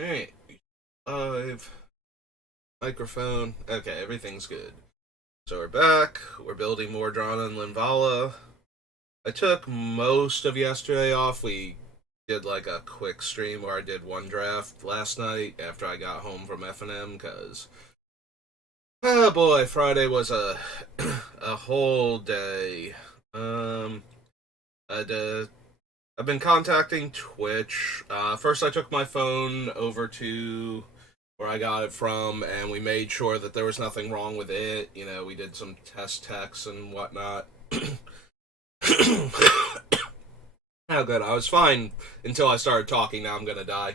Alright, live, microphone. Okay, everything's good. So we're back. We're building more Drana and Linval. I took most of yesterday off. We did like a quick stream where I did one draft last night after I got home from F&M because, oh boy, Friday was a a whole day. I'd, I've been contacting Twitch. First, I took my phone over to where I got it from, and we made sure that there was nothing wrong with it. You know, we did some test texts and whatnot. Oh, good. I was fine until I started talking. Now I'm gonna die.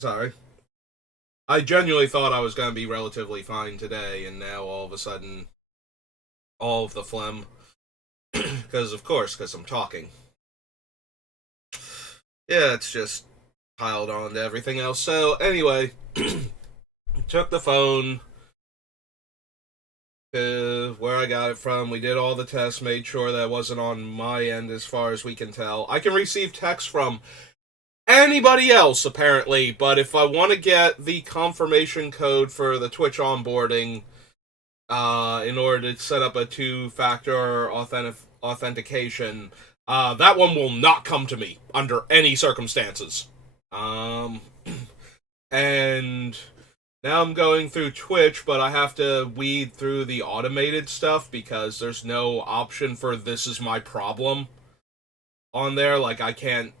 Sorry. I genuinely thought I was gonna be relatively fine today, and now all of a sudden, all of the phlegm. Because, of course, because I'm talking. Yeah, it's just piled on to everything else. So, anyway, took the phone to where I got it from. We did all the tests, made sure that wasn't on my end as far as we can tell. I can receive text from anybody else, apparently, but if I want to get the confirmation code for the Twitch onboarding, in order to set up a two-factor authentication, that one will not come to me under any circumstances. And now I'm going through Twitch, but I have to weed through the automated stuff because there's no option for "this is my problem" on there. Like, I can't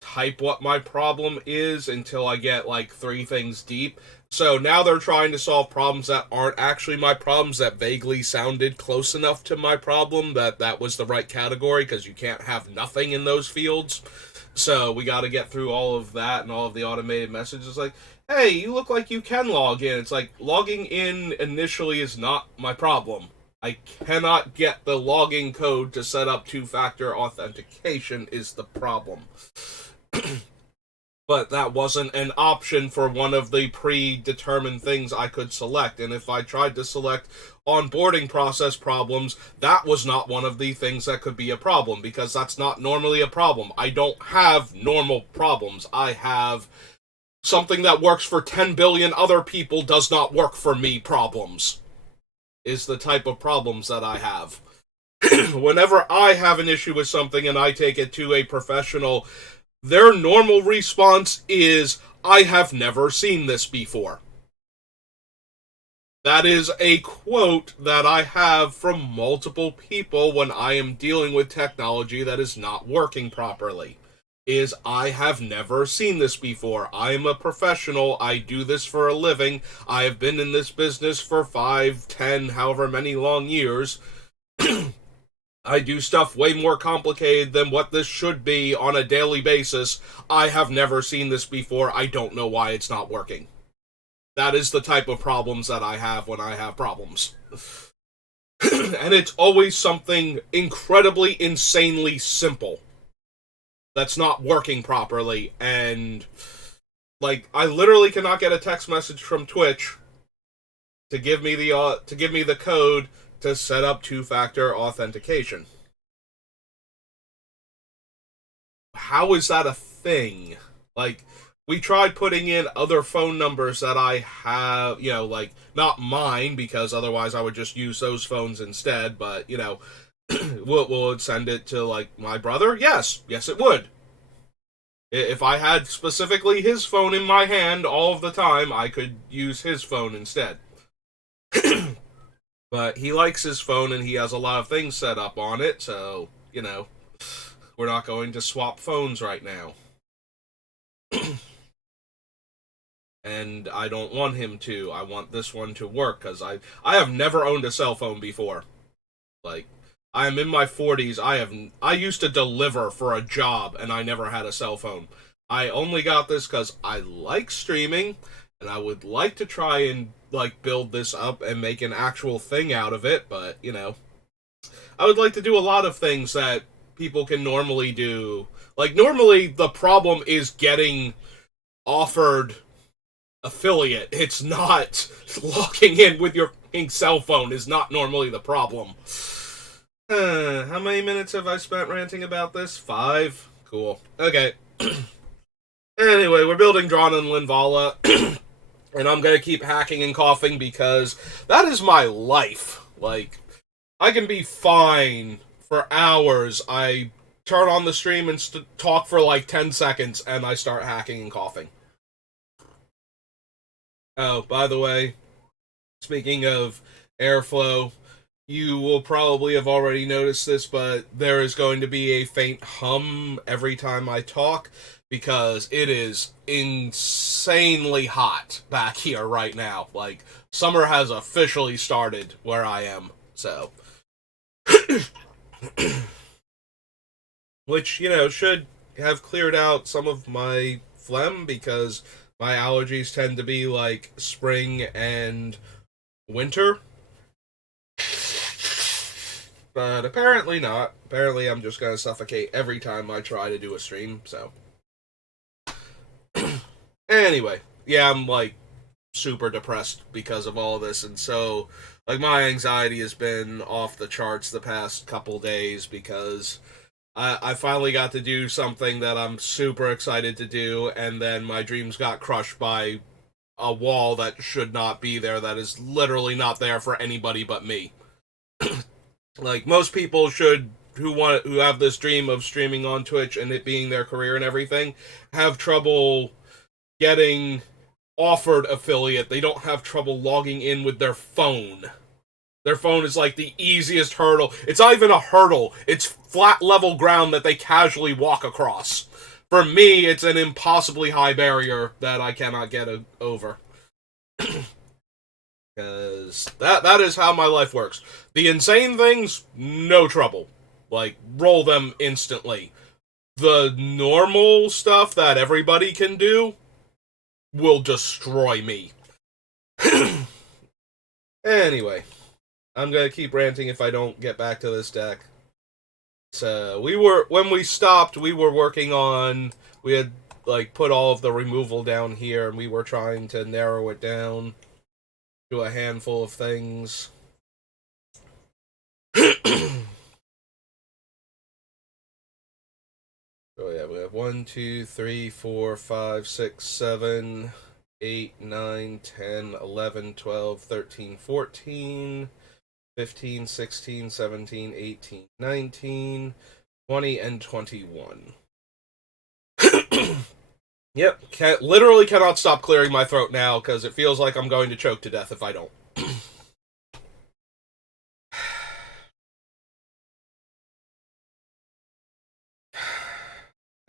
type what my problem is until I get like 3 things deep. So now they're trying to solve problems that aren't actually my problems, that vaguely sounded close enough to my problem that was the right category, because you can't have nothing in those fields. So we got to get through all of that and all of the automated messages like, hey, you look like you can log in. It's like, logging in initially is not my problem. I cannot get the login code to set up two-factor authentication is the problem. But that wasn't an option for one of the predetermined things I could select. And if I tried to select onboarding process problems, that was not one of the things that could be a problem, because that's not normally a problem. I don't have normal problems. I have something that works for 10 billion other people does not work for me problems, is the type of problems that I have. Whenever I have an issue with something and I take it to a professional, their normal response is, I have never seen this before. That is a quote that I have from multiple people when I am dealing with technology that is not working properly. Is, I have never seen this before. I am a professional. I do this for a living. I have been in this business for 5, 10, however many long years. I do stuff way more complicated than what this should be on a daily basis. I have never seen this before. I don't know why it's not working. That is the type of problems that I have when I have problems. And it's always something incredibly, insanely simple that's not working properly. And, like, I literally cannot get a text message from Twitch to give me the code to set up two-factor authentication. How is that a thing? Like, we tried putting in other phone numbers that I have, you know, like, not mine, because otherwise I would just use those phones instead, but, you know, will it send it to, like, my brother? Yes, it would. If I had specifically his phone in my hand all of the time, I could use his phone instead. But he likes his phone and he has a lot of things set up on it, so, you know, we're not going to swap phones right now. And I don't want him to. I want this one to work, because I have never owned a cell phone before. Like, I am in my 40s. I used to deliver for a job, and I never had a cell phone. I only got this because I like streaming, and I would like to try and, like, build this up and make an actual thing out of it, but, you know, I would like to do a lot of things that people can normally do. Like, normally the problem is getting offered affiliate. It's not logging in with your cell phone is not normally the problem. How many minutes have I spent ranting about this? 5? Cool. Okay. Anyway, we're building Drana and Linval, and I'm gonna keep hacking and coughing because that is my life. Like, I can be fine for hours. I turn on the stream and talk for like 10 seconds, and I start hacking and coughing. Oh, by the way, speaking of airflow, you will probably have already noticed this, but there is going to be a faint hum every time I talk because it is insanely hot back here right now. Like, summer has officially started where I am, so. Which, should have cleared out some of my phlegm because my allergies tend to be like spring and winter. But apparently not. Apparently I'm just gonna suffocate every time I try to do a stream, so. Anyway, yeah, I'm like super depressed because of all this, and so like my anxiety has been off the charts the past couple days because I finally got to do something that I'm super excited to do, and then my dreams got crushed by a wall that should not be there, that is literally not there for anybody but me. Like, most people should, who have this dream of streaming on Twitch and it being their career and everything, have trouble getting offered affiliate. They don't have trouble logging in with their phone. Their phone is like the easiest hurdle. It's not even a hurdle. It's flat level ground that they casually walk across. For me, it's an impossibly high barrier that I cannot get over. Because that is how my life works. The insane things, no trouble. Like, roll them instantly. The normal stuff that everybody can do will destroy me. Anyway, I'm gonna keep ranting if I don't get back to this deck. So, when we stopped, we were working on, we had, like, put all of the removal down here, and we were trying to narrow it down to a handful of things. So yeah, we have 1, 2, 3, 4, 5, 6, 7, 8, 9, 10, 11, 12, 13, 14, 15, 16, 17, 18, 19, 20, and 21. Yep, literally cannot stop clearing my throat now because it feels like I'm going to choke to death if I don't.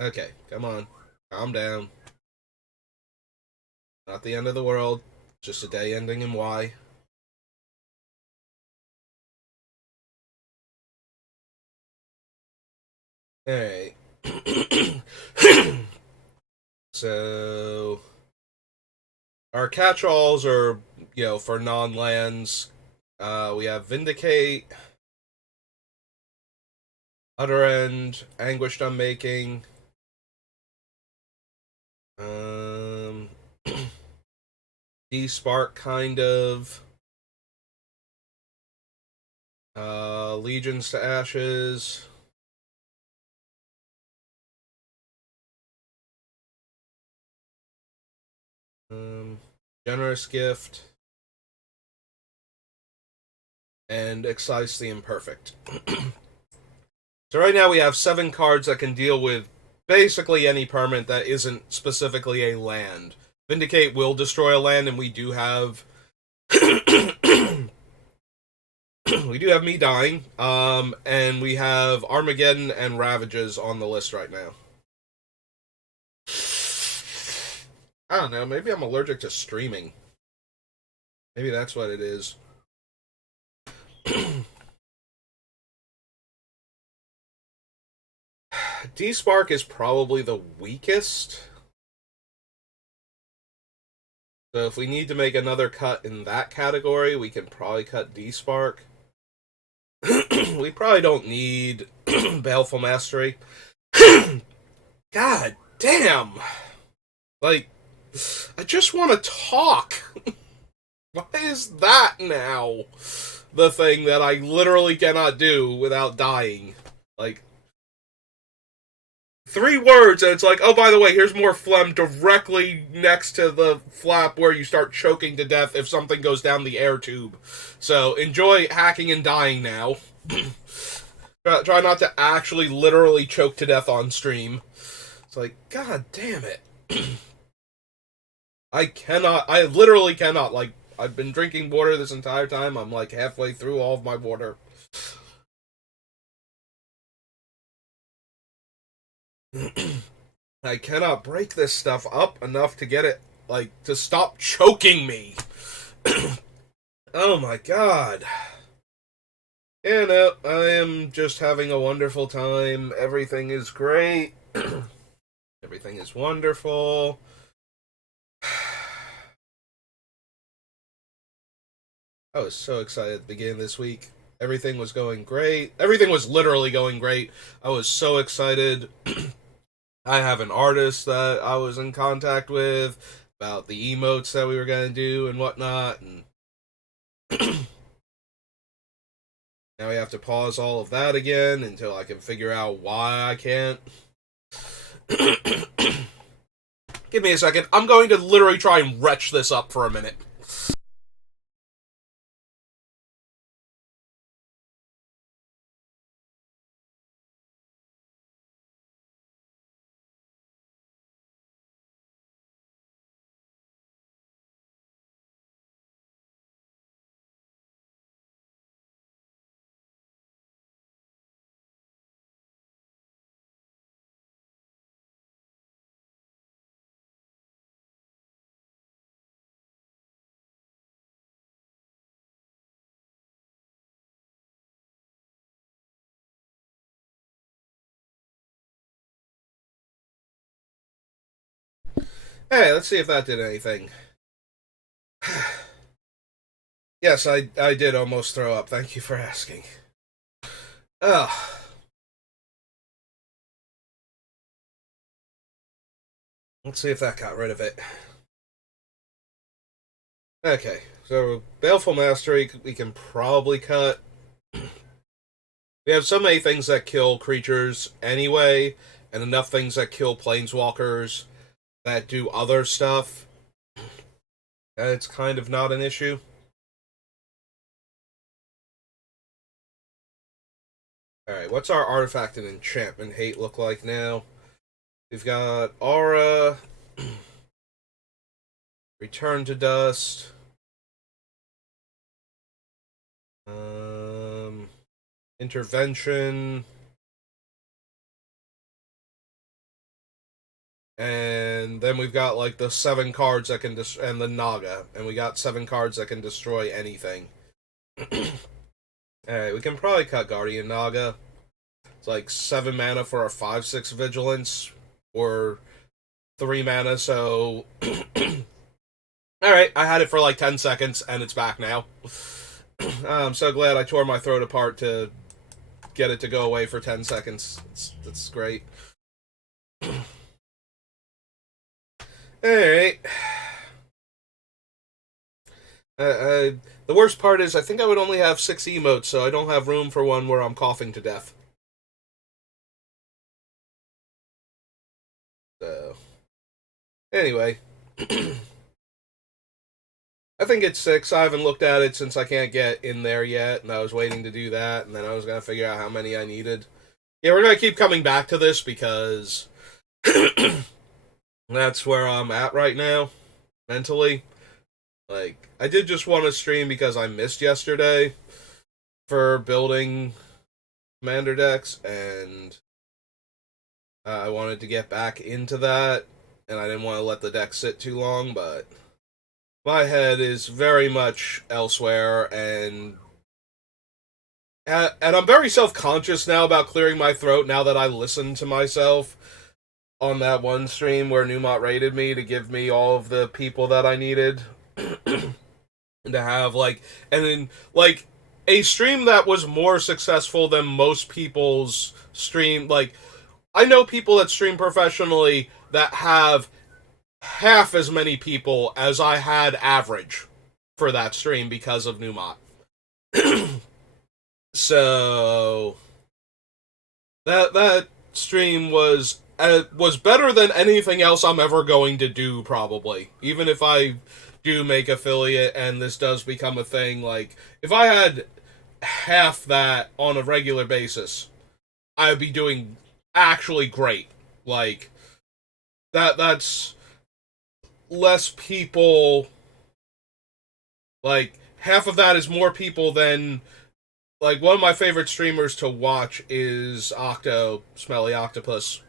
Okay, come on. Calm down. Not the end of the world. Just a day ending in Y. Alright. So, our catch-alls are, for non-lands. We have Vindicate, Utter End, Anguished Unmaking, D-Spark, kind of, Legions to Ashes, Generous Gift, and Excise the Imperfect. So right now we have 7 cards that can deal with basically any permanent that isn't specifically a land. Vindicate will destroy a land, and we do have we do have me dying, and we have Armageddon and Ravages on the list right now. I don't know, maybe I'm allergic to streaming. Maybe that's what it is. D-Spark is probably the weakest. So if we need to make another cut in that category, we can probably cut D-Spark. We probably don't need Baleful Mastery. God damn! Like, I just want to talk. Why is that now the thing that I literally cannot do without dying? Like, 3 words, and it's like, oh, by the way, here's more phlegm directly next to the flap where you start choking to death if something goes down the air tube. So enjoy hacking and dying now. Try not to actually literally choke to death on stream. It's like, god damn it. I literally cannot. Like, I've been drinking water this entire time. I'm like halfway through all of my water. I cannot break this stuff up enough to get it, like, to stop choking me. Oh my god. Yeah, no, I am just having a wonderful time. Everything is great. Everything is wonderful. I was so excited at the beginning of this week. Everything was going great. Everything was literally going great. I was so excited. I have an artist that I was in contact with about the emotes that we were going to do and whatnot. And now we have to pause all of that again until I can figure out why I can't. Give me a second. I'm going to literally try and retch this up for a minute. Hey, let's see if that did anything. Yes, I did almost throw up. Thank you for asking. Ugh. Let's see if that got rid of it. Okay, so Baleful Mastery we can probably cut. We have so many things that kill creatures anyway, and enough things that kill planeswalkers that do other stuff. It's kind of not an issue. Alright, what's our artifact and enchantment hate look like now? We've got Aura, Return to Dust, Intervention, and then we've got like the 7 cards that can and the Naga, and we got 7 cards that can destroy anything. Alright, we can probably cut Guardian Naga. It's like 7 mana for a 5/6 vigilance, or 3 mana, so alright, I had it for like 10 seconds, and it's back now. I'm so glad I tore my throat apart to get it to go away for 10 seconds. That's great. Alright. The worst part is I think I would only have 6 emotes, so I don't have room for one where I'm coughing to death. So, anyway. I think it's 6. I haven't looked at it since I can't get in there yet, and I was waiting to do that, and then I was going to figure out how many I needed. Yeah, we're going to keep coming back to this because that's where I'm at right now, mentally. Like, I did just want to stream because I missed yesterday for building commander decks, and I wanted to get back into that, and I didn't want to let the deck sit too long, but my head is very much elsewhere, and I'm very self-conscious now about clearing my throat now that I listened to myself on that one stream where Newmont rated me to give me all of the people that I needed. And to have, like, and then, like, a stream that was more successful than most people's stream. Like, I know people that stream professionally that have half as many people as I had average for that stream because of Newmont. So that stream was was better than anything else I'm ever going to do, probably. Even if I do make affiliate and this does become a thing, like, if I had half that on a regular basis, I would be doing actually great. Like, that's less people, like, half of that is more people than, like, one of my favorite streamers to watch is Octo, Smelly Octopus.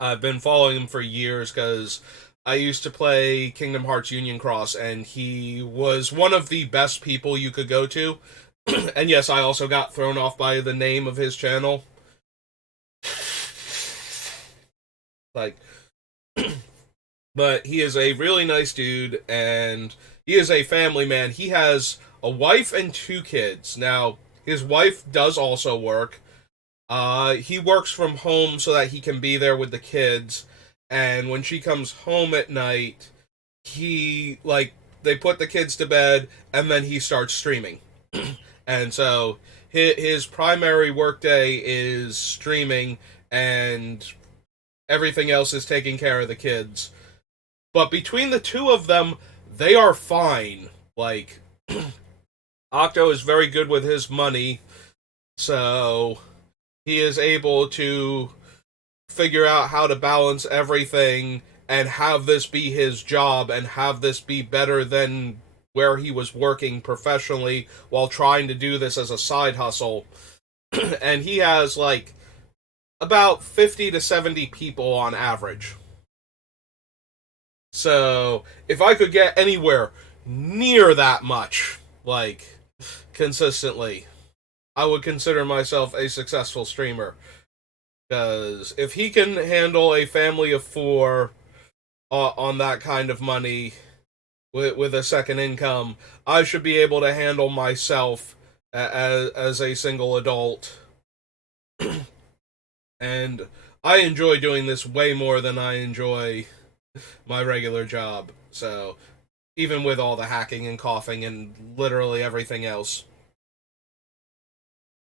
I've been following him for years because I used to play Kingdom Hearts Union Cross, and he was one of the best people you could go to. And yes, I also got thrown off by the name of his channel. Like, but he is a really nice dude, and he is a family man. He has a wife and 2 kids. Now, his wife does also work. He works from home so that he can be there with the kids, and when she comes home at night, he, like, they put the kids to bed, and then he starts streaming. And so, his primary workday is streaming, and everything else is taking care of the kids. But between the two of them, they are fine. Like, Octo is very good with his money, so he is able to figure out how to balance everything and have this be his job and have this be better than where he was working professionally while trying to do this as a side hustle. And he has, like, about 50 to 70 people on average. So, if I could get anywhere near that much, like, consistently, I would consider myself a successful streamer. Because if he can handle a family of 4 on that kind of money with a second income, I should be able to handle myself as a single adult. And I enjoy doing this way more than I enjoy my regular job. So, even with all the hacking and coughing and literally everything else.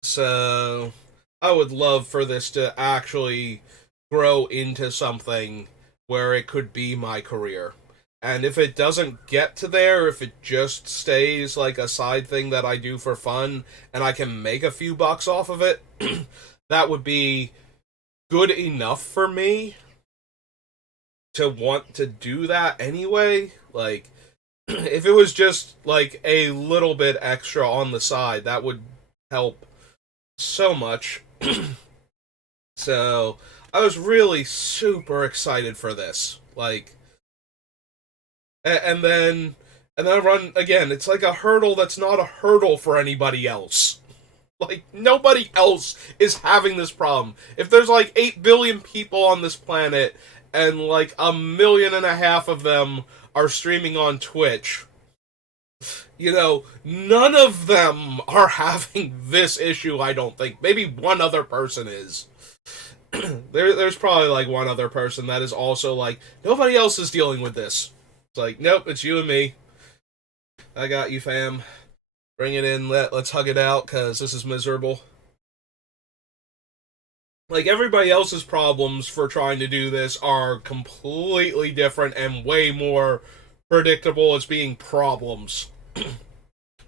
So, I would love for this to actually grow into something where it could be my career. And if it doesn't get to there, if it just stays like a side thing that I do for fun and I can make a few bucks off of it, that would be good enough for me to want to do that anyway. Like, if it was just like a little bit extra on the side, that would help so much. So, I was really super excited for this. Like, and then I run again. It's like a hurdle that's not a hurdle for anybody else. Like, nobody else is having this problem. If there's like 8 billion people on this planet, and like 1.5 million of them are streaming on Twitch, you know, none of them are having this issue, I don't think. Maybe one other person is. There's probably like one other person that is also like, nobody else is dealing with this. It's like, nope, it's you and me. I got you, fam. Bring it in, let's hug it out, because this is miserable. Like, everybody else's problems for trying to do this are completely different and way more predictable as being problems.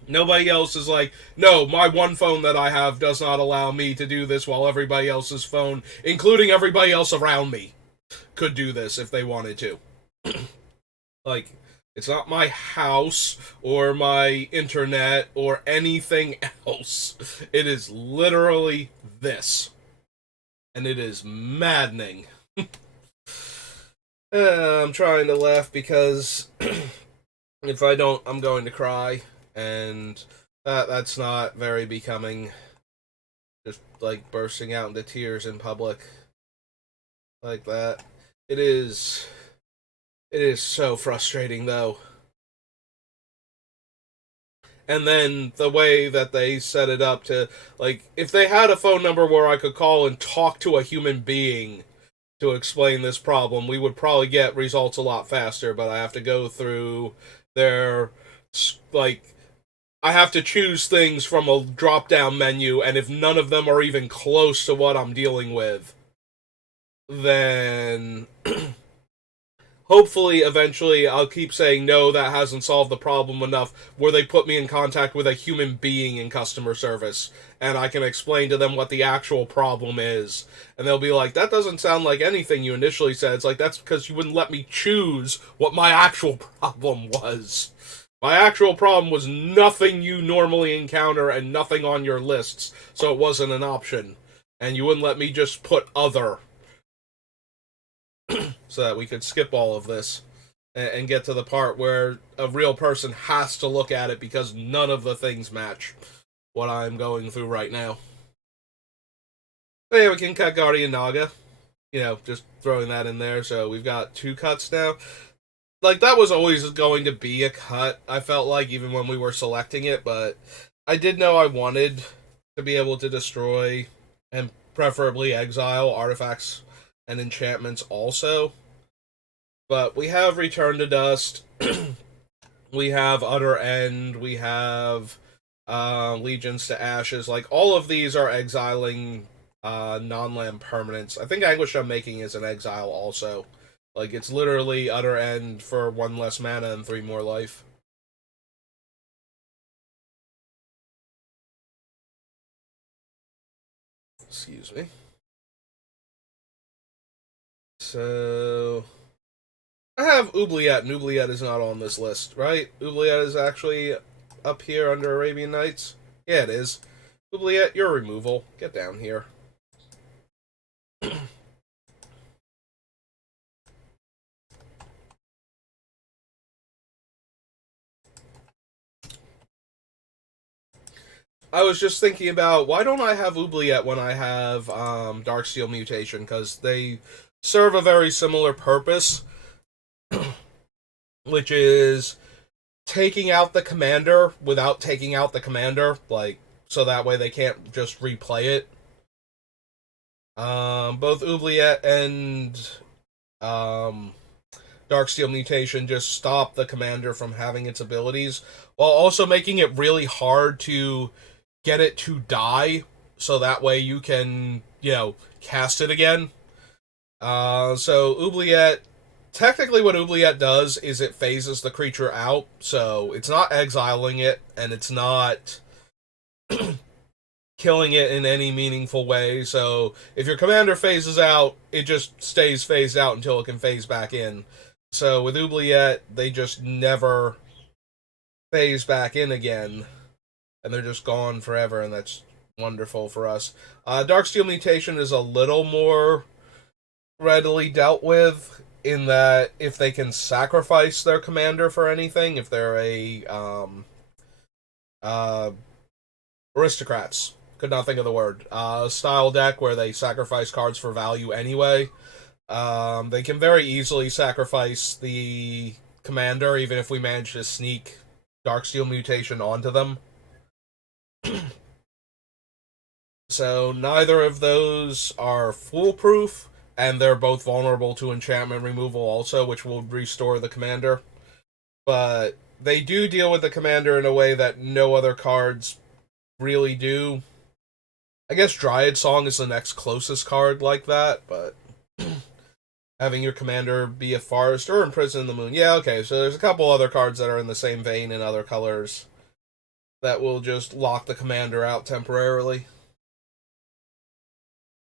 Nobody else is like, no, my one phone that I have does not allow me to do this, while everybody else's phone, including everybody else around me, could do this if they wanted to. Like, it's not my house or my internet or anything else. It is literally this. And it is maddening. I'm trying to laugh because if I don't, I'm going to cry. And that's not very becoming. Just, like, bursting out into tears in public. Like that. It is so frustrating, though. And then the way that they set it up to, like, if they had a phone number where I could call and talk to a human being to explain this problem, we would probably get results a lot faster, but I have to go through their, like, I have to choose things from a drop-down menu, and if none of them are even close to what I'm dealing with, then hopefully eventually I'll keep saying no, that hasn't solved the problem enough, where they put me in contact with a human being in customer service and I can explain to them what the actual problem is, and they'll be like, that doesn't sound like anything you initially said. It's like, that's because you wouldn't let me choose what my actual problem was. My actual problem was nothing you normally encounter and nothing on your lists, so it wasn't an option, and you wouldn't let me just put other so that we could skip all of this and get to the part where a real person has to look at it because none of the things match what I'm going through right now. But yeah, we can cut Guardian Naga. Just throwing that in there. So we've got 2 cuts now. Like, that was always going to be a cut, I felt like, even when we were selecting it, but I did know I wanted to be able to destroy and preferably exile artifacts and enchantments also. But we have Return to Dust, we have Utter End, we have Legions to Ashes. Like, all of these are exiling non-land permanents. I think Anguish Unmaking is an exile also. Like, it's literally Utter End for 1 less mana and 3 more life. Excuse me. So I have Oubliette, and Oubliette is not on this list, right? Oubliette is actually up here under Arabian Nights. Yeah, it is. Oubliette, your removal. Get down here. I was just thinking about, why don't I have Oubliette when I have Darksteel Mutation? Because they serve a very similar purpose, which is taking out the commander without taking out the commander, like, so that way they can't just replay it. Both Oubliette and Darksteel Mutation just stop the commander from having its abilities, while also making it really hard to get it to die, so that way you can, cast it again. So Oubliette, technically what Oubliette does is it phases the creature out, so it's not exiling it, and it's not killing it in any meaningful way. So if your commander phases out, it just stays phased out until it can phase back in. So with Oubliette, they just never phase back in again, and they're just gone forever, and that's wonderful for us. Darksteel Mutation is a little more readily dealt with, in that if they can sacrifice their commander for anything, if they're a aristocrats, could not think of the word, style deck where they sacrifice cards for value anyway, they can very easily sacrifice the commander, even if we manage to sneak Darksteel Mutation onto them. So neither of those are foolproof, and they're both vulnerable to enchantment removal also, which will restore the commander. But they do deal with the commander in a way that no other cards really do. I guess Dryad Song is the next closest card like that, but having your commander be a forest or imprison the moon. Yeah, okay, so there's a couple other cards that are in the same vein in other colors that will just lock the commander out temporarily.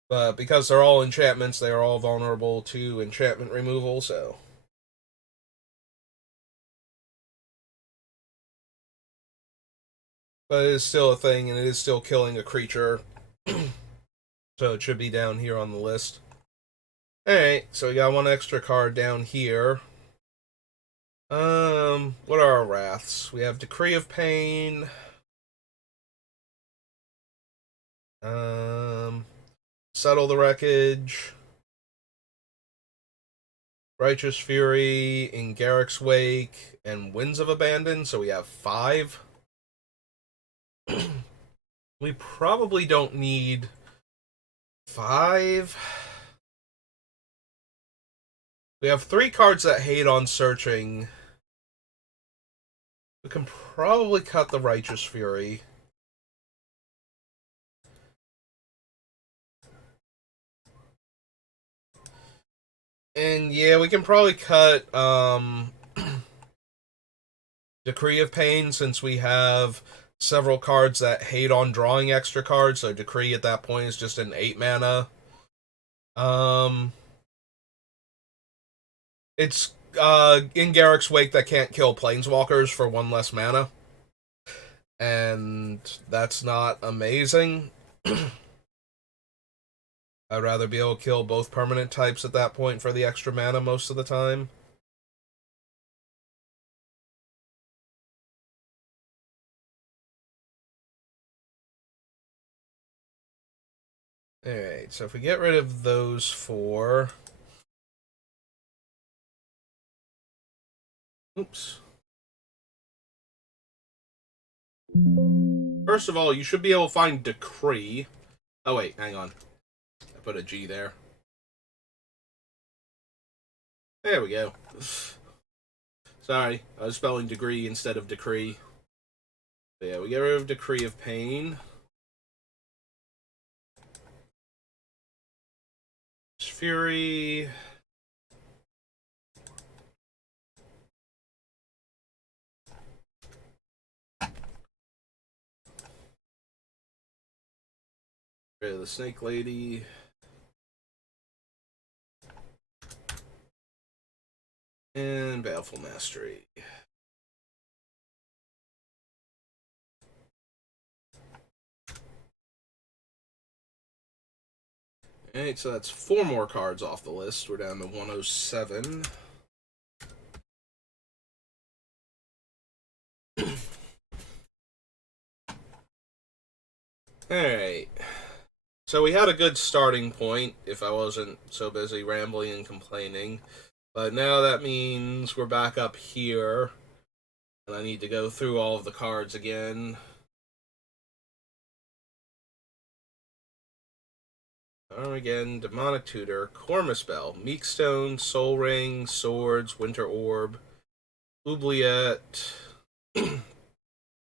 But because they're all enchantments, they are all vulnerable to enchantment removal, so. But it is still a thing, and it is still killing a creature. So it should be down here on the list. Alright, so we got 1 extra card down here. What are our wraths? We have Decree of Pain. Settle the Wreckage. Righteous Fury, in Garrick's Wake, and Winds of Abandon, so we have 5. We probably don't need 5. We have 3 cards that hate on searching. We can probably cut the Righteous Fury. And yeah, we can probably cut Decree of Pain, since we have several cards that hate on drawing extra cards, so Decree at that point is just an 8 mana. Um, it's in Garrick's Wake that can't kill Planeswalkers for 1 less mana, and that's not amazing. I'd rather be able to kill both permanent types at that point for the extra mana most of the time. Alright, so if we get rid of those 4... Oops. First of all, you should be able to find Decree. Oh wait, hang on. I put a G there. There we go. Sorry, I was spelling degree instead of decree. But yeah, we get rid of Decree of Pain. Fury. Rid of the Snake Lady. And Baleful Mastery. Alright, so that's 4 more cards off the list. We're down to 107. Alright. So we had a good starting point, if I wasn't so busy rambling and complaining. But now that means we're back up here. And I need to go through all of the cards again. Again, Demonic Tutor, Cormuspell, Meekstone, Soul Ring, Swords, Winter Orb, Oubliette,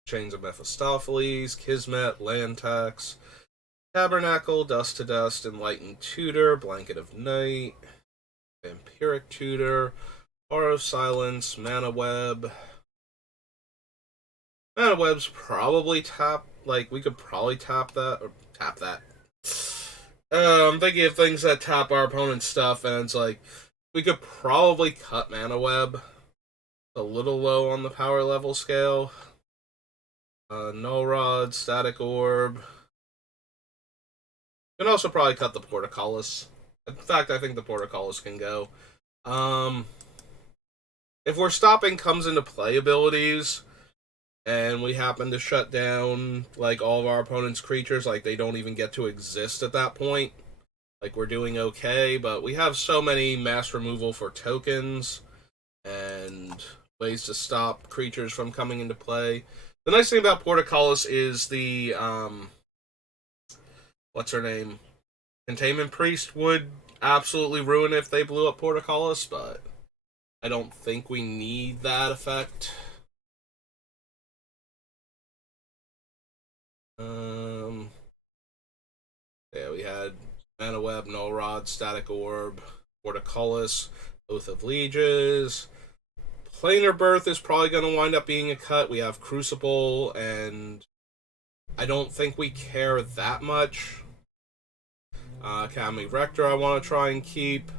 Chains of Mephistopheles, Kismet, Land Tax, Tabernacle, Dust to Dust, Enlightened Tutor, Blanket of Night, Vampiric Tutor, Aura of Silence, Mana Web. Mana Web's probably tap, like, we could probably tap that, or tap that. I'm thinking of things that tap our opponent's stuff, and it's like, we could probably cut Mana Web. A little low on the power level scale. Null Rod, Static Orb. You can also probably cut the Portcullis. In fact, I think the Portcullis can go. If we're stopping comes into play abilities, and we happen to shut down like all of our opponent's creatures, like they don't even get to exist at that point, like we're doing okay. But we have so many mass removal for tokens and ways to stop creatures from coming into play. The nice thing about Portcullis is the what's her name? Containment Priest would absolutely ruin if they blew up Portcullis, but I don't think we need that effect. Yeah, we had Mana Web, Null Rod, Static Orb, Portcullis, Oath of Lieges. Planar Birth is probably going to wind up being a cut. We have Crucible, and I don't think we care that much. Academy Rector I want to try and keep.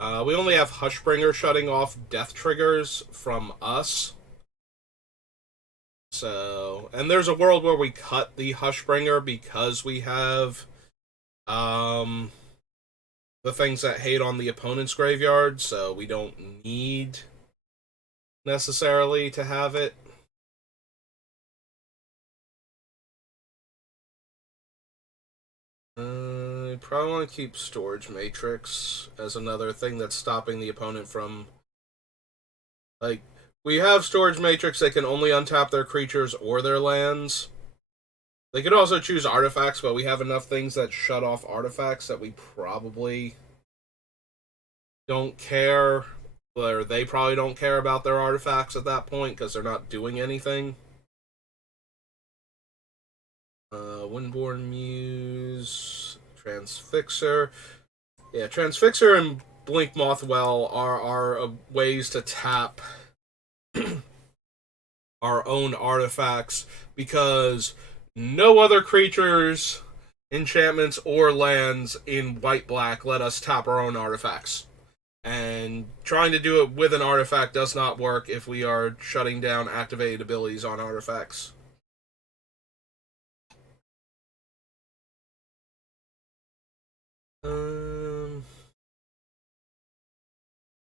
We only have Hushbringer shutting off death triggers from us. So, and there's a world where we cut the Hushbringer because we have the things that hate on the opponent's graveyard, so we don't need necessarily to have it. Probably want to keep Storage Matrix as another thing that's stopping the opponent from... Like, we have Storage Matrix, they can only untap their creatures or their lands. They could also choose artifacts, but we have enough things that shut off artifacts that we probably don't care, or they probably don't care about their artifacts at that point because they're not doing anything. Windborn Muse, Transfixer. Yeah, Transfixer and Blink Mothwell are ways to tap our own artifacts, because no other creatures, enchantments, or lands in white-black let us tap our own artifacts. And trying to do it with an artifact does not work if we are shutting down activated abilities on artifacts.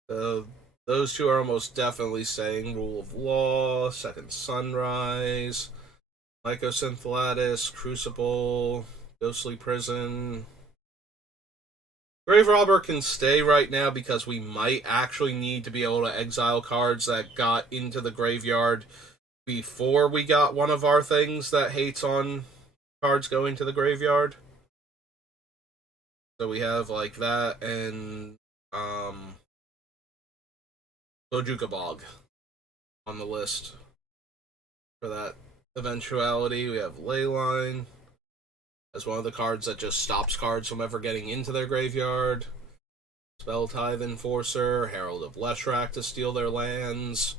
So those two are almost definitely saying Rule of Law, Second Sunrise, Mycosynth Crucible, Ghostly Prison. Grave Robber can stay right now because we might actually need to be able to exile cards that got into the graveyard before we got one of our things that hates on cards going to the graveyard. So we have like that and Bojuka Bog on the list for that eventuality. We have Leyline as one of the cards that just stops cards from ever getting into their graveyard. Spelltithe Enforcer, Herald of Leshrac to steal their lands,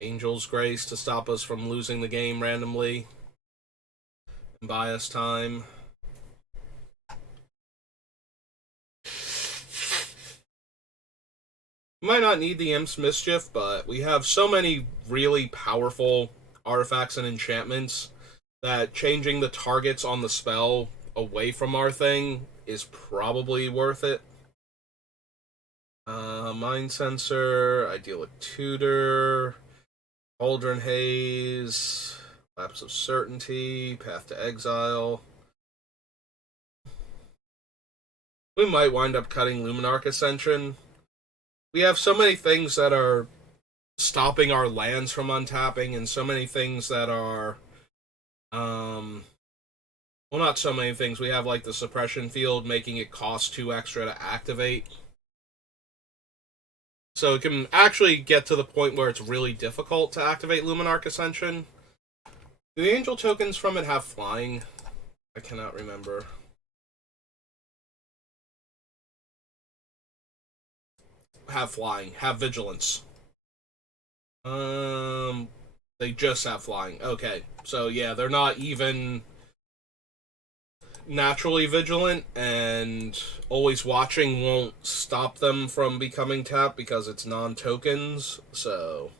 Angel's Grace to stop us from losing the game randomly, and buy us time. We might not need the Imp's Mischief, but we have so many really powerful artifacts and enchantments that changing the targets on the spell away from our thing is probably worth it. Mind Sensor, I deal with Tutor, Cauldron Haze, Lapse of Certainty, Path to Exile. We might wind up cutting Luminarch Ascension. We have so many things that are stopping our lands from untapping, and so many things that are well, not so many things. We have like the suppression field making it cost 2 extra to activate. So it can actually get to the point where it's really difficult to activate Luminarch Ascension. Do the angel tokens from it have flying? I cannot remember. Have flying. Have vigilance. They just have flying. Okay. So yeah, they're not even naturally vigilant, and always watching won't stop them from becoming tapped because it's non-tokens. So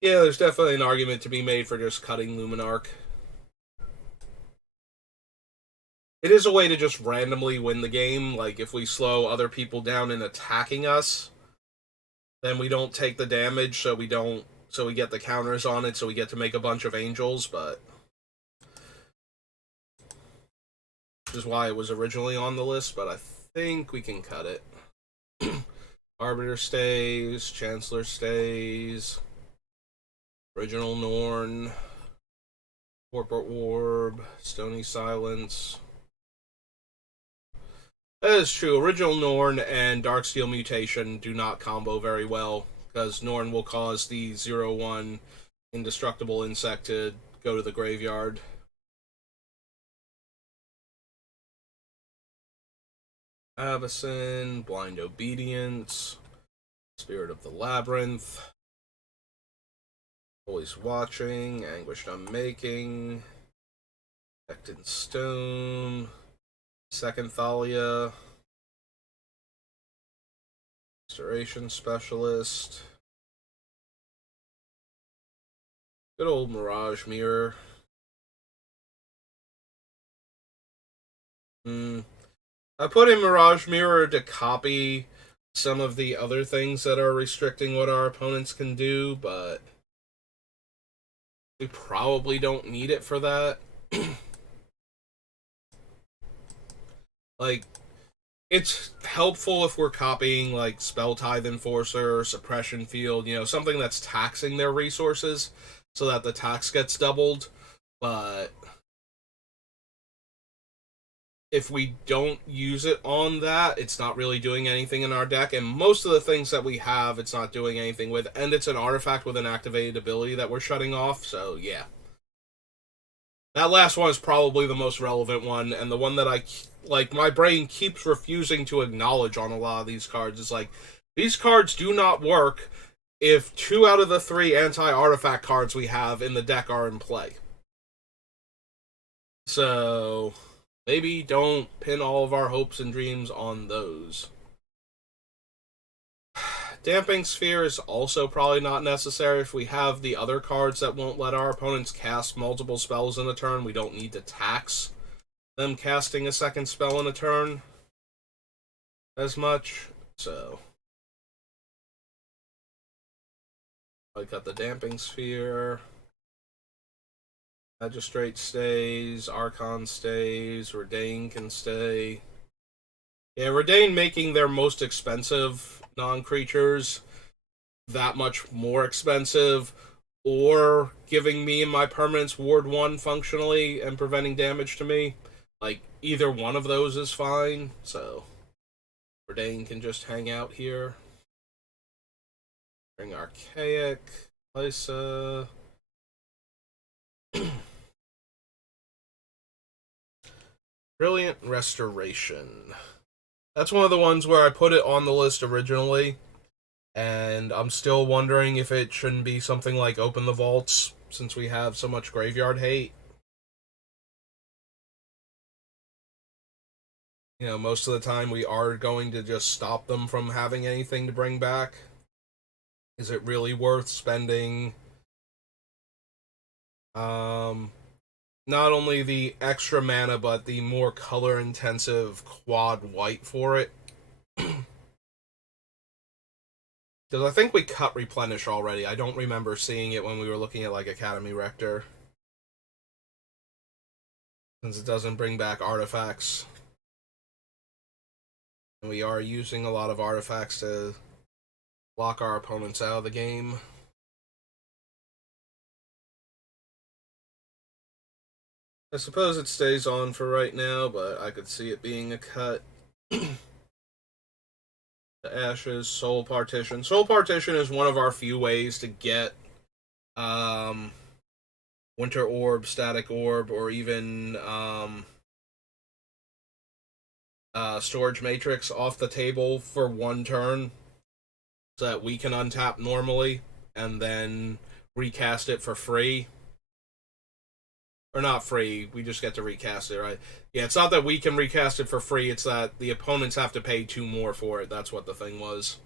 yeah, there's definitely an argument to be made for just cutting Luminarch. It is a way to just randomly win the game. Like, if we slow other people down in attacking us, then we don't take the damage, so we get the counters on it, so we get to make a bunch of angels, but which is why it was originally on the list, but I think we can cut it. Arbiter stays, Chancellor stays, Original Norn, Corporate Orb, Stony Silence. That is true. Original Norn and Darksteel Mutation do not combo very well, because Norn will cause the 0/1 Indestructible Insect to go to the graveyard. Avacyn, Blind Obedience, Spirit of the Labyrinth, Always Watching, Anguished Unmaking, Becton Stone, Second Thalia, Restoration Specialist, good old Mirage Mirror. I put in Mirage Mirror to copy some of the other things that are restricting what our opponents can do, but we probably don't need it for that. Like, it's helpful if we're copying, like, Spelltithe Enforcer or Suppression Field, something that's taxing their resources so that the tax gets doubled, but if we don't use it on that, it's not really doing anything in our deck, and most of the things that we have, it's not doing anything with, and it's an artifact with an activated ability that we're shutting off, so yeah. That last one is probably the most relevant one, and the one that I like my brain keeps refusing to acknowledge on a lot of these cards. It's like these cards do not work if 2 out of the 3 anti-artifact cards we have in the deck are in play. So maybe don't pin all of our hopes and dreams on those. Damping Sphere is also probably not necessary. If we have the other cards that won't let our opponents cast multiple spells in a turn, we don't need to tax them casting a second spell in a turn as much. So I got the Damping Sphere. Magistrate stays, Archon stays, Redain can stay. Yeah, Redain making their most expensive non-creatures that much more expensive, or giving me and my permanents Ward 1 functionally and preventing damage to me. Like, either one of those is fine, so Redain can just hang out here. Bring Archaic, Lysa. Brilliant Restoration. That's one of the ones where I put it on the list originally, and I'm still wondering if it shouldn't be something like Open the Vaults, since we have so much graveyard hate. You know, most of the time we are going to just stop them from having anything to bring back. Is it really worth spending not only the extra mana, but the more color-intensive quad white for it? Because I think we cut Replenish already. I don't remember seeing it when we were looking at, like, Academy Rector. Since it doesn't bring back artifacts. And we are using a lot of artifacts to lock our opponents out of the game. I suppose it stays on for right now, but I could see it being a cut. The Ashes, Soul Partition. Soul Partition is one of our few ways to get Winter Orb, Static Orb, or even Storage Matrix off the table for one turn, so that we can untap normally and then recast it for free. Or not free, we just get to recast it, right? Yeah, it's not that we can recast it for free, it's that the opponents have to pay 2 more for it. That's what the thing was.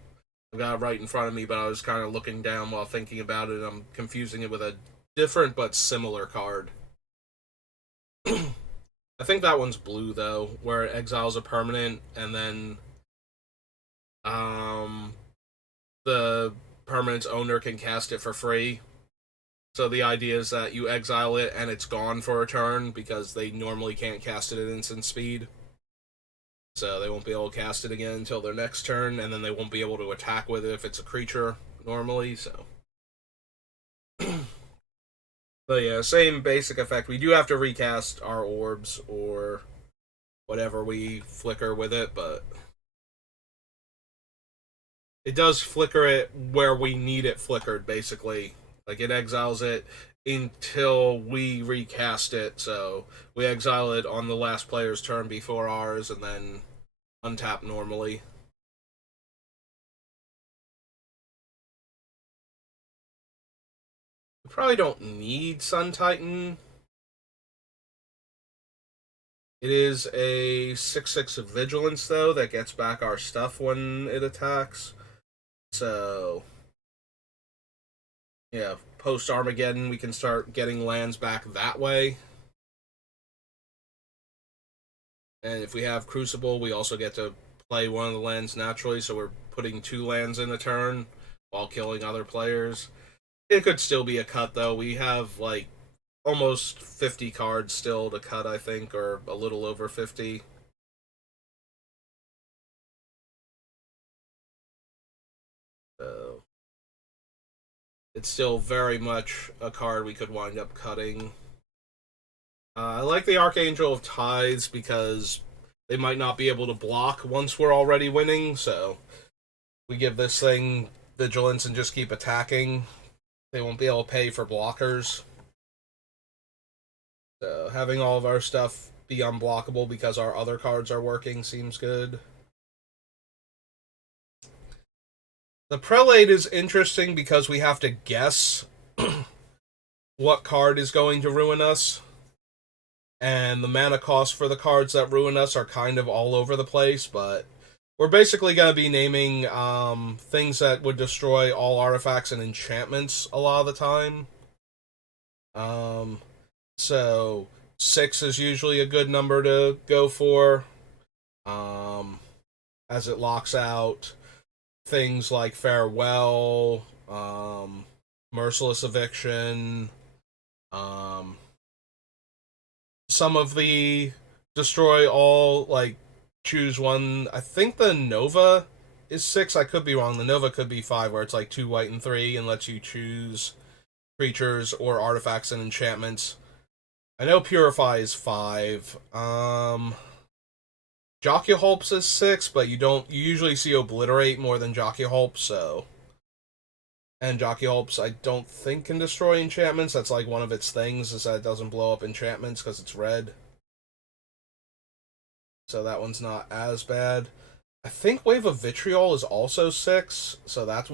I've got it right in front of me, but I was kind of looking down while thinking about it. I'm confusing it with a different but similar card. I think that one's blue, though, where it exiles a permanent, and then the permanent's owner can cast it for free. So the idea is that you exile it and it's gone for a turn, because they normally can't cast it at instant speed. So they won't be able to cast it again until their next turn, and then they won't be able to attack with it if it's a creature normally, so. But yeah, same basic effect. We do have to recast our orbs or whatever we flicker with it, but it does flicker it where we need it flickered, basically. Like, it exiles it until we recast it, so we exile it on the last player's turn before ours, and then untap normally. We probably don't need Sun Titan. It is a 6/6 of Vigilance, though, that gets back our stuff when it attacks. So, yeah, post-Armageddon, we can start getting lands back that way. And if we have Crucible, we also get to play one of the lands naturally, so we're putting 2 lands in a turn while killing other players. It could still be a cut, though. We have, like, almost 50 cards still to cut, I think, or a little over 50. So it's still very much a card we could wind up cutting. I like the Archangel of Tithes because they might not be able to block once we're already winning, so we give this thing Vigilance and just keep attacking. They won't be able to pay for blockers. So having all of our stuff be unblockable because our other cards are working seems good. The Prelate is interesting because we have to guess what card is going to ruin us. And the mana costs for the cards that ruin us are kind of all over the place, but we're basically going to be naming things that would destroy all artifacts and enchantments a lot of the time. So 6 is usually a good number to go for, as it locks out things like Farewell, Merciless Eviction, some of the destroy all, like, choose one. I think the Nova is 6. I could be wrong. The Nova could be 5, where it's like 2 white and 3 and lets you choose creatures or artifacts and enchantments. I know Purify is 5. Jockey Hulps is 6, but you usually see Obliterate more than Jockey Hulps, so. And Jockey Hulps, I don't think can destroy enchantments. That's like one of its things, is that it doesn't blow up enchantments because it's red. So that one's not as bad. I think Wave of Vitriol is also 6, so that's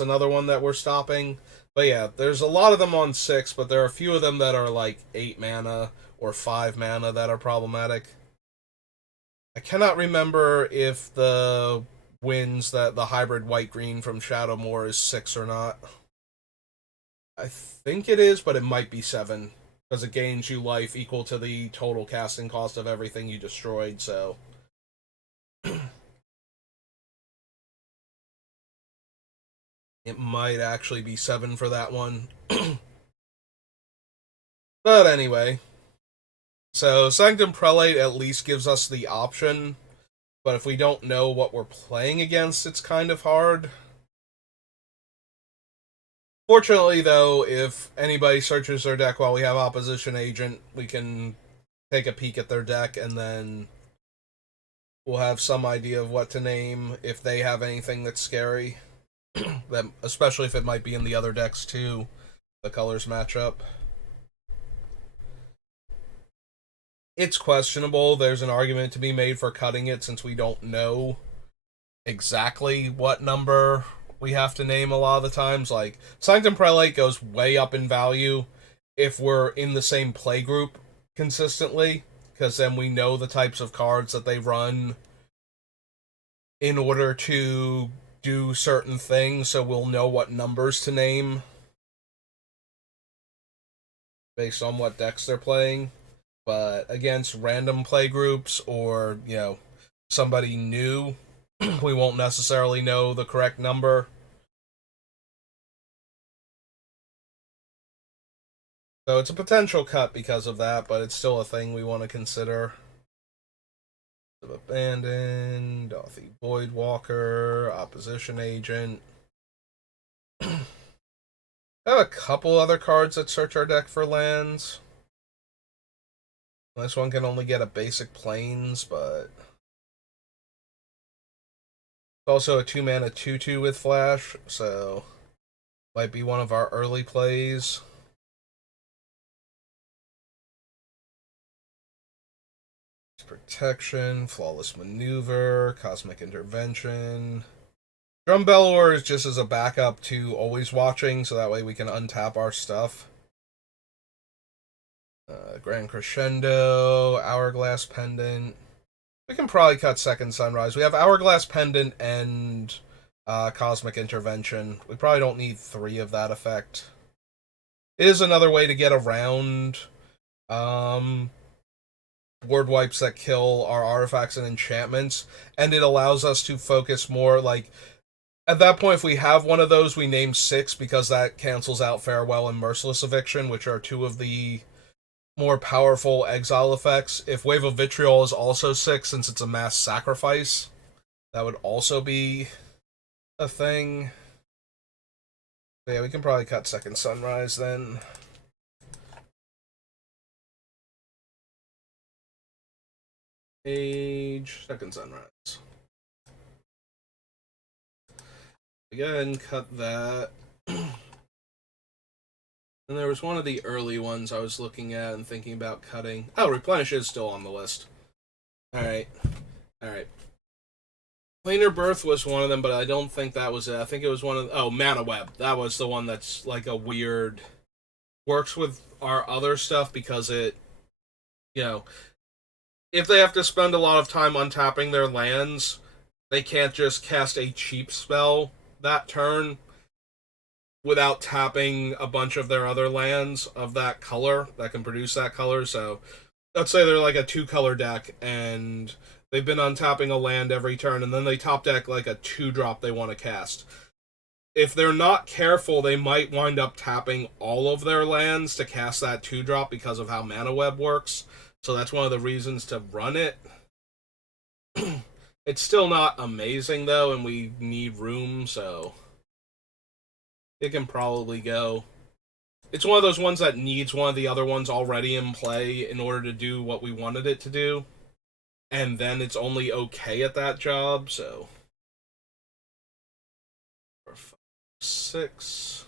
another one that we're stopping. But yeah, there's a lot of them on 6, but there are a few of them that are like 8 mana or 5 mana that are problematic. I cannot remember if the winds that the hybrid white-green from Shadowmoor is 6 or not. I think it is, but it might be 7, because it gains you life equal to the total casting cost of everything you destroyed, so. It might actually be 7 for that one. But anyway. So Sanctum Prelate at least gives us the option, but if we don't know what we're playing against, it's kind of hard. Fortunately, though, if anybody searches their deck while we have Opposition Agent, we can take a peek at their deck, and then we'll have some idea of what to name if they have anything that's scary. That, especially if it might be in the other decks, too. The colors match up. It's questionable. There's an argument to be made for cutting it since we don't know exactly what number we have to name a lot of the times. Like, Sanctum Prelate goes way up in value if we're in the same play group consistently, because then we know the types of cards that they run in order to do certain things, so we'll know what numbers to name based on what decks they're playing. But against random play groups or, somebody new, we won't necessarily know the correct number. So it's a potential cut because of that, but it's still a thing we want to consider. Abandoned, Dothy Voidwalker, Opposition Agent. I have a couple other cards that search our deck for lands. This one can only get a basic plains, but it's also a 2-mana 2/2 with flash, so might be one of our early plays. Protection, Flawless Maneuver, Cosmic Intervention. Drumbellower is just as a backup to Always Watching, so that way we can untap our stuff. Grand Crescendo, Hourglass Pendant. We can probably cut Second Sunrise. We have Hourglass Pendant and Cosmic Intervention. We probably don't need 3 of that effect. It is another way to get around board wipes that kill our artifacts and enchantments, and it allows us to focus more, like, at that point, if we have one of those, we name 6 because that cancels out Farewell and Merciless Eviction, which are 2 of the more powerful exile effects. If Wave of Vitriol is also 6, since it's a mass sacrifice, that would also be a thing. But yeah, we can probably cut Second Sunrise then. Age, Second Sunrise. Again, cut that. And there was one of the early ones I was looking at and thinking about cutting. Oh, Replenish is still on the list. Alright. Alright. Planar Birth was one of them, but I don't think that was it. I think it was one of... Oh, Mana Web. That was the one that's like a weird... Works with our other stuff because it... You know, if they have to spend a lot of time untapping their lands, they can't just cast a cheap spell that turn without tapping a bunch of their other lands of that color that can produce that color. So let's say they're like a 2-color deck and they've been untapping a land every turn and then they top deck like a 2-drop they want to cast. If they're not careful, they might wind up tapping all of their lands to cast that 2-drop because of how Mana Web works. So that's one of the reasons to run it. It's still not amazing though, and we need room, so it can probably go. It's one of those ones that needs one of the other ones already in play in order to do what we wanted it to do, and then it's only okay at that job, so 4, 5, 6.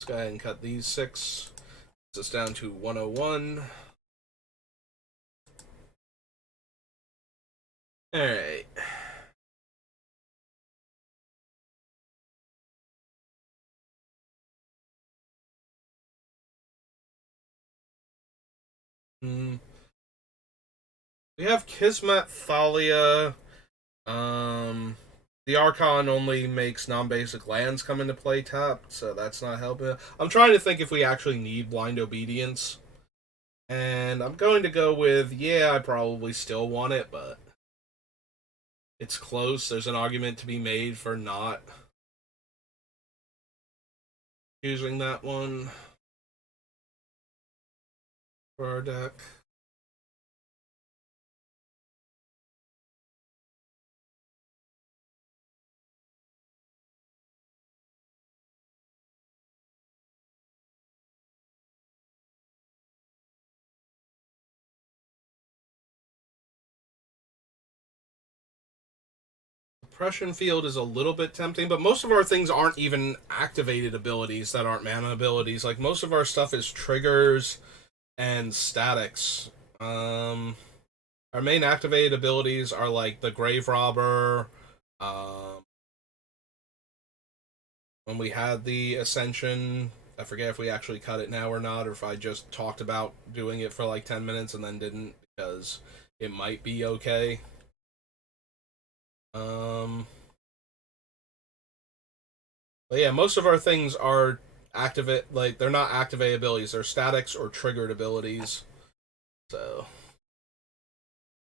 Let's go ahead and cut these 6. This is down to 101. Alright. We have Kismet Thalia. The Archon only makes non-basic lands come into play tapped, so that's not helping. I'm trying to think if we actually need Blind Obedience. And I'm going to go with, yeah, I probably still want it, but it's close. There's an argument to be made for not choosing that one for our deck. Suppression Field is a little bit tempting, but most of our things aren't even activated abilities that aren't mana abilities. Like, most of our stuff is triggers and statics. Our main activated abilities are like the Grave Robber. When we had the Ascension, I forget if we actually cut it now or not, or if I just talked about doing it for like 10 minutes and then didn't because it might be okay. But yeah, most of our things are activate, like they're not activate abilities, they're statics or triggered abilities. So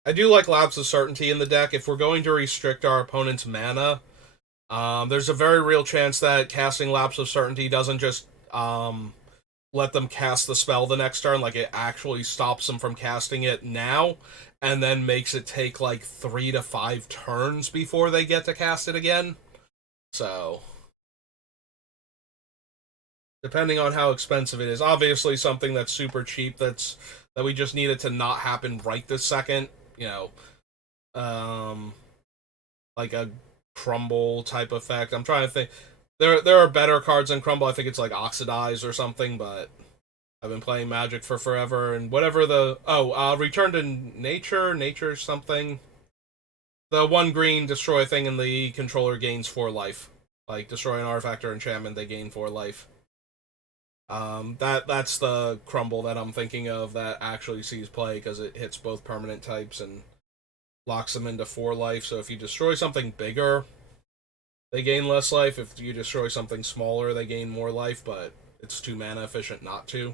I do like Lapse of Certainty in the deck. If we're going to restrict our opponent's mana, there's a very real chance that casting Lapse of Certainty doesn't just let them cast the spell the next turn. Like, it actually stops them from casting it now, and then makes it take like 3 to 5 turns before they get to cast it again. So, depending on how expensive it is, obviously something that's super cheap that we just need it to not happen right this second. You know, like a crumble type effect. I'm trying to think. There are better cards than crumble. I think it's like oxidize or something, but I've been playing Magic for forever, and whatever the return to nature something. The 1 green destroy thing, and the controller gains 4 life. Like, destroy an artifact or enchantment, they gain 4 life. That's the crumble that I'm thinking of that actually sees play because it hits both permanent types and locks them into 4 life. So if you destroy something bigger, they gain less life. If you destroy something smaller, they gain more life, but it's too mana efficient not to.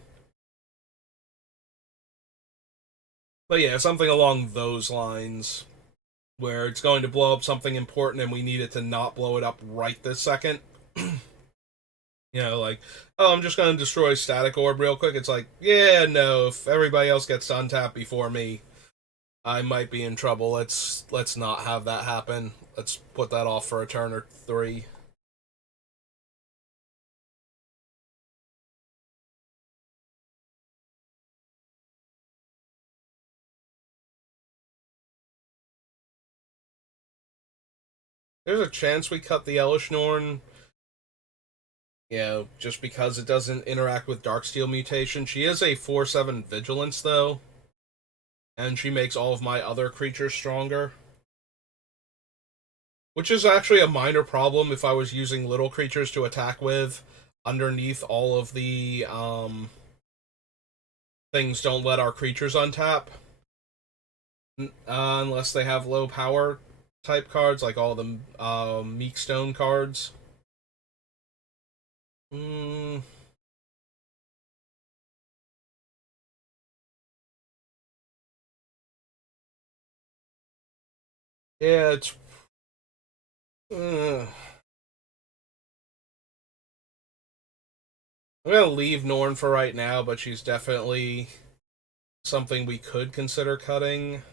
But yeah, something along those lines where it's going to blow up something important and we need it to not blow it up right this second. You know, like, oh, I'm just going to destroy Static Orb real quick. It's like, yeah, no, if everybody else gets to untap before me, I might be in trouble. Let's not have that happen. Let's put that off for a turn or 3. There's a chance we cut the Elishnorn. You know, just because it doesn't interact with Darksteel mutation. She is a 4/7 vigilance though, and she makes all of my other creatures stronger. Which is actually a minor problem if I was using little creatures to attack with. Underneath all of the things don't let our creatures untap. Unless they have low power type cards, like all the Meek Stone cards. Mm, yeah, it's. Uh, I'm gonna leave Norn for right now, but she's definitely something we could consider cutting.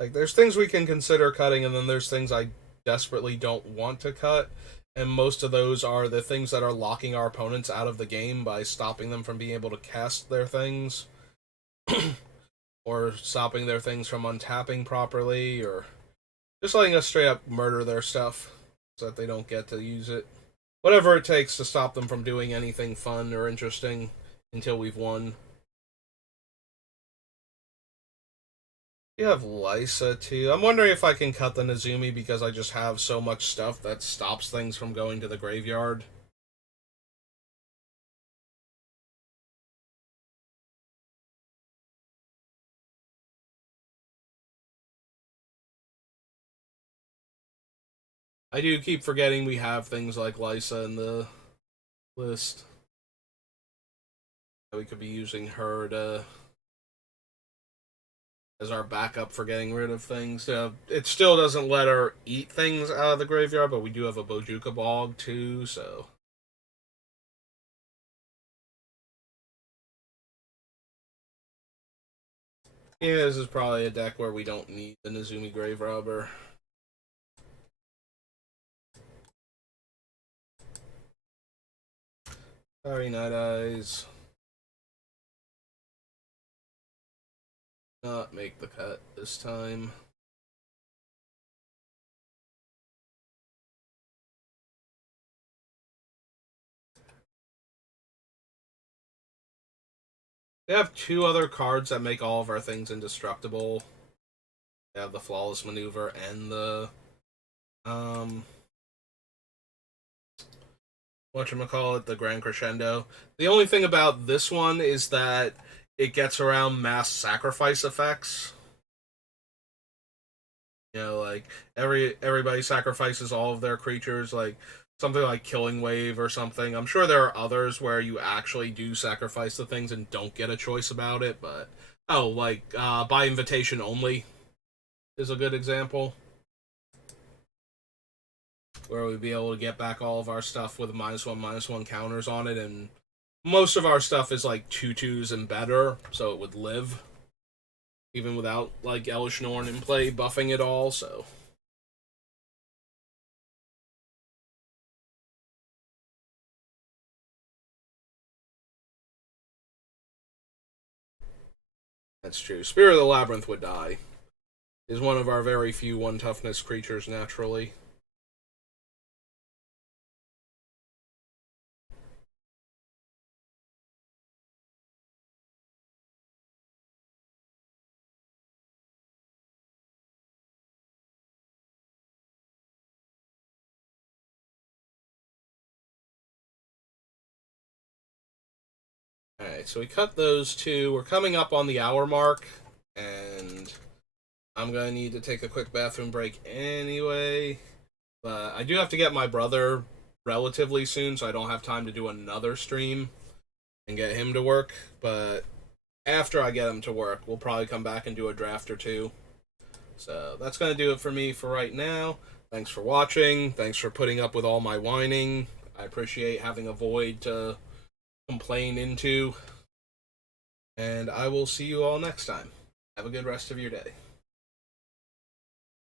Like, there's things we can consider cutting, and then there's things I desperately don't want to cut. And most of those are the things that are locking our opponents out of the game by stopping them from being able to cast their things, or stopping their things from untapping properly, or just letting us straight up murder their stuff so that they don't get to use it. Whatever it takes to stop them from doing anything fun or interesting until we've won. You have Lysa too. I'm wondering if I can cut the Nezumi because I just have so much stuff that stops things from going to the graveyard. I do keep forgetting we have things like Lysa in the list. We could be using her to as our backup for getting rid of things. It still doesn't let her eat things out of the graveyard, but we do have a Bojuka Bog too, so. Yeah, this is probably a deck where we don't need the Nezumi Grave Robber. Sorry, Night Eyes. Not make the cut this time. We have two other cards that make all of our things indestructible. We have the Flawless Maneuver and the whatchamacallit, the Grand Crescendo. The only thing about this one is that it gets around mass sacrifice effects. You know, like everybody sacrifices all of their creatures, like something like Killing Wave or something. I'm sure there are others where you actually do sacrifice the things and don't get a choice about it, but like by invitation only is a good example where we'd be able to get back all of our stuff with -1/-1 counters on it, and most of our stuff is like 2/2s and better, so it would live even without like Elish Norn in play buffing it all. So that's true. Spirit of the Labyrinth would die. Is one of our very few 1 toughness creatures naturally. Alright, so we cut those two. We're coming up on the hour mark, and I'm gonna need to take a quick bathroom break anyway. But I do have to get my brother relatively soon, so I don't have time to do another stream and get him to work. But after I get him to work, we'll probably come back and do a draft or two. So that's going to do it for me for right now. Thanks for watching. Thanks for putting up with all my whining. I appreciate having a void to complain into. And I will see you all next time. Have a good rest of your day.